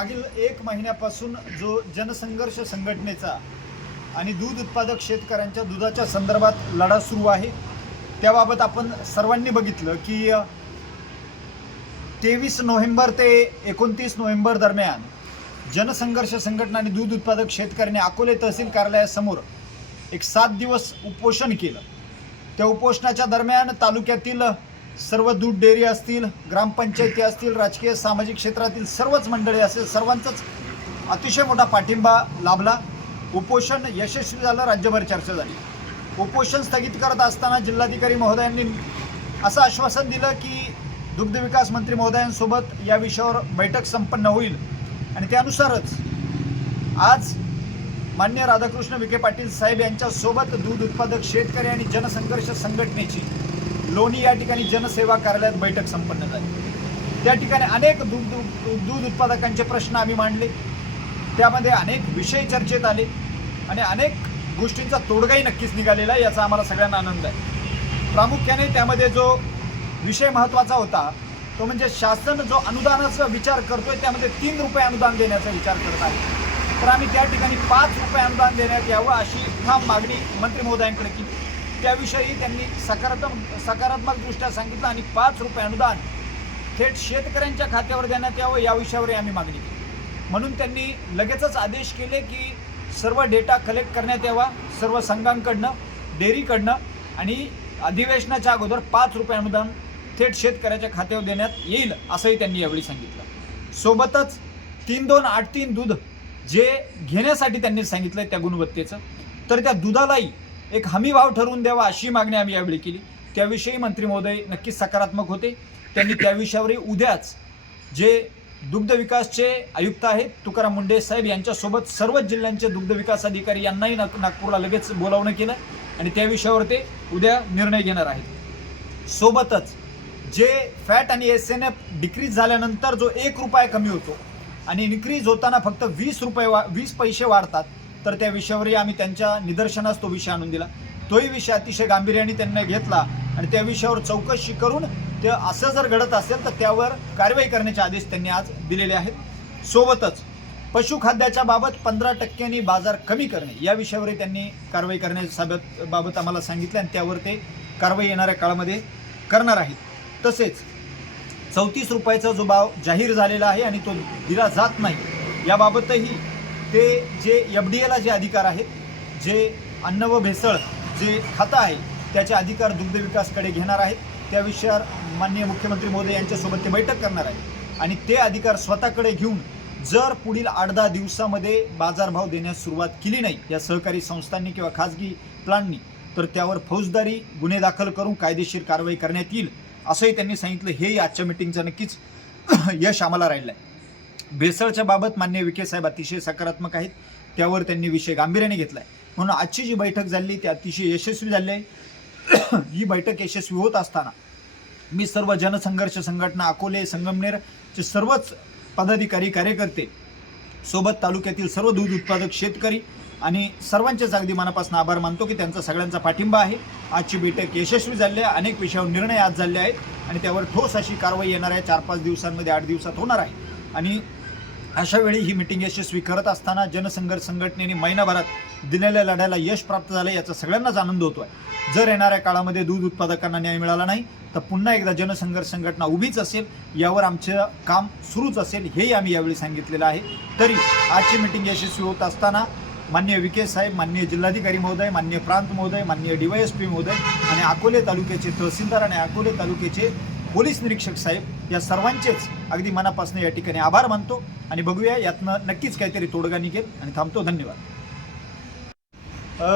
मागील एक महिन्यापासून जो जनसंघर्ष संघटनेचा आणि दूध उत्पादक शेतकऱ्यांच्या दुधाच्या संदर्भात लढा सुरू आहे त्याबाबत आपण सर्वांनी बघितलं की तेवीस नोव्हेंबर ते एकोणतीस नोव्हेंबर दरम्यान जनसंघर्ष संघटना आणि दूध उत्पादक शेतकऱ्यांनी अकोले तहसील कार्यालयासमोर एक सात दिवस उपोषण केलं. त्या उपोषणाच्या दरम्यान तालुक्यातील सर्व दूध डेअरी असतील ग्रामपंचायती असतील राजकीय सामाजिक क्षेत्रातील सर्वच मंडळी असेल सर्वांचाच अतिशय मोठा पाठिंबा लाभला. उपोषण यशस्वी झालं राज्यभर चर्चा झाली. उपोषण स्थगित करत असताना जिल्हाधिकारी महोदयांनी असं आश्वासन दिलं की दुग्धविकास मंत्री महोदयांसोबत या विषयावर बैठक संपन्न होईल. आणि त्यानुसारच आज मान्य राधाकृष्ण विखे पाटील साहेब यांच्यासोबत दूध उत्पादक शेतकरी आणि जनसंघर्ष संघटनेची लोणी या ठिकाणी जनसेवा कार्यालयात बैठक संपन्न झाली. त्या ठिकाणी अनेक दूध दूध उत्पादकांचे प्रश्न आम्ही मांडले. त्यामध्ये अनेक विषय चर्चेत आले आणि अनेक गोष्टींचा तोडगाही नक्कीच निघालेला आहे याचा आम्हाला सगळ्यांना आनंद आहे. प्रामुख्याने त्यामध्ये जो विषय महत्त्वाचा होता तो म्हणजे शासन जो अनुदानाचा विचार करतोय त्यामध्ये तीन रुपये अनुदान देण्याचा विचार करत आहे. तर आम्ही त्या ठिकाणी पाच रुपये अनुदान देण्यात यावं अशी ठाम मागणी मंत्री महोदयांकडे केली. त्याविषयी त्यांनी सकारात्मक सकारात्मकदृष्ट्या सांगितलं आणि पाच रुपये अनुदान थेट शेतकऱ्यांच्या खात्यावर देण्यात यावं या विषयावरही आम्ही मागणी केली. म्हणून त्यांनी लगेचच आदेश केले की सर्व डेटा कलेक्ट करण्यात यावा सर्व संघांकडनं डेअरीकडनं आणि अधिवेशनाच्या अगोदर पाच रुपये अनुदान थेट शेतकऱ्याच्या खात्यावर देण्यात येईल असंही त्यांनी यावेळी सांगितलं. सोबतच तीन दोन आठ तीन दूध जे घेण्यासाठी त्यांनी सांगितलं त्या गुणवत्तेचं तर त्या दुधालाही एक हमी भाव ठरवून द्यावा अशी मागणी आम्ही यावेळी केली. त्याविषयी मंत्री महोदय नक्कीच सकारात्मक होते. त्यांनी त्या विषयावरही उद्याच जे दुग्ध विकासचे आयुक्त आहेत तुकाराम मुंडे साहेब यांच्यासोबत सर्वच जिल्ह्यांचे दुग्ध विकास अधिकारी यांनाही नाग नागपूरला लगेच बोलावणं केलं आणि त्या विषयावर ते उद्या निर्णय घेणार आहेत. सोबतच जे फॅट आणि एस एन एफ डिक्रीज झाल्यानंतर जो एक रुपया कमी होतो आणि इन्क्रीज होताना फक्त वीस रुपये वा वीस पैसे वाढतात तर त्या विषयावरही आम्ही त्यांच्या निदर्शनास तो विषय आणून दिला. तोही विषय अतिशय गांभीर्याने त्यांना घेतला आणि त्या विषयावर चौकशी करून ते असं जर घडत असेल तर त्यावर कारवाई करण्याचे आदेश त्यांनी आज दिलेले आहेत. सोबतच पशुखाद्याच्या बाबत पंधरा टक्क्यांनी बाजार कमी करणे या विषयावरही त्यांनी कारवाई करण्याच्या बाबत आम्हाला सांगितलं आणि त्यावर ते कारवाई येणाऱ्या काळामध्ये करणार आहेत. तसेच चौतीस रुपयाचा जो भाव जाहीर झालेला आहे आणि तो दिला जात नाही याबाबतही ते जे एफ डी एला जे अधिकार आहेत जे अन्न व भेसळ जे खातं आहे त्याचे अधिकार दुग्ध विकासकडे घेणार आहेत. त्या विषयावर माननीय मुख्यमंत्री मोदी यांच्यासोबत ते बैठक करणार आहे आणि ते अधिकार स्वतःकडे घेऊन जर पुढील आठ दहा दिवसामध्ये बाजारभाव देण्यास सुरुवात केली नाही या सहकारी संस्थांनी किंवा खाजगी प्लांटनी तर त्यावर फौजदारी गुन्हे दाखल करून कायदेशीर कारवाई करण्यात येईल असंही त्यांनी सांगितलं. हेही आजच्या मिटिंगचं नक्कीच यश आम्हाला राहिलं आहे भेसळच्या बाबत मान्य विखे साहेब अतिशय सकारात्मक आहेत. त्यावर त्यांनी विषय गांभीर्याने घेतला आहे म्हणून आजची जी बैठक झाली ती अतिशय यशस्वी झाली आहे. ही बैठक यशस्वी होत असताना मी सर्व जनसंघर्ष संघटना अकोले संगमनेरचे सर्वच पदाधिकारी कार्यकर्ते सोबत तालुक्यातील सर्व दूध उत्पादक शेतकरी आणि सर्वांचेच अगदी मनापासून आभार मानतो की त्यांचा सगळ्यांचा पाठिंबा आहे. आजची बैठक यशस्वी झाली आहे. अनेक विषयावर निर्णय आज झाले आहेत आणि त्यावर ठोस अशी कारवाई येणार आहे. चार पाच दिवसांमध्ये आठ दिवसात होणार आहे. आणि अशा वेळी ही मिटिंग यशस्वी करत असताना जनसंघर्ष संघटनेने महिनाभरात दिलेल्या लढ्याला यश प्राप्त झालं याचा सगळ्यांनाच आनंद होतो आहे जर येणाऱ्या काळामध्ये दूध उत्पादकांना न्याय मिळाला नाही तर पुन्हा एकदा जनसंघर्ष संघटना उभीच असेल यावर आमचं काम सुरूच असेल हेही आम्ही यावेळी सांगितलेलं आहे. तरी आजची मिटिंग यशस्वी होत असताना मान्य विके साहेब मान्य जिल्हाधिकारी महोदय मान्य प्रांत महोदय माननीय डीवायएसपी महोदय आणि अकोले तालुक्याचे तहसीलदार आणि अकोले तालुक्याचे पोलीस निरीक्षक साहेब या सर्वांचेच अगदी मनापासून या ठिकाणी आभार मानतो आणि बघूया यातनं नक्कीच काहीतरी तोडगा निघेल आणि थांबतो. धन्यवाद.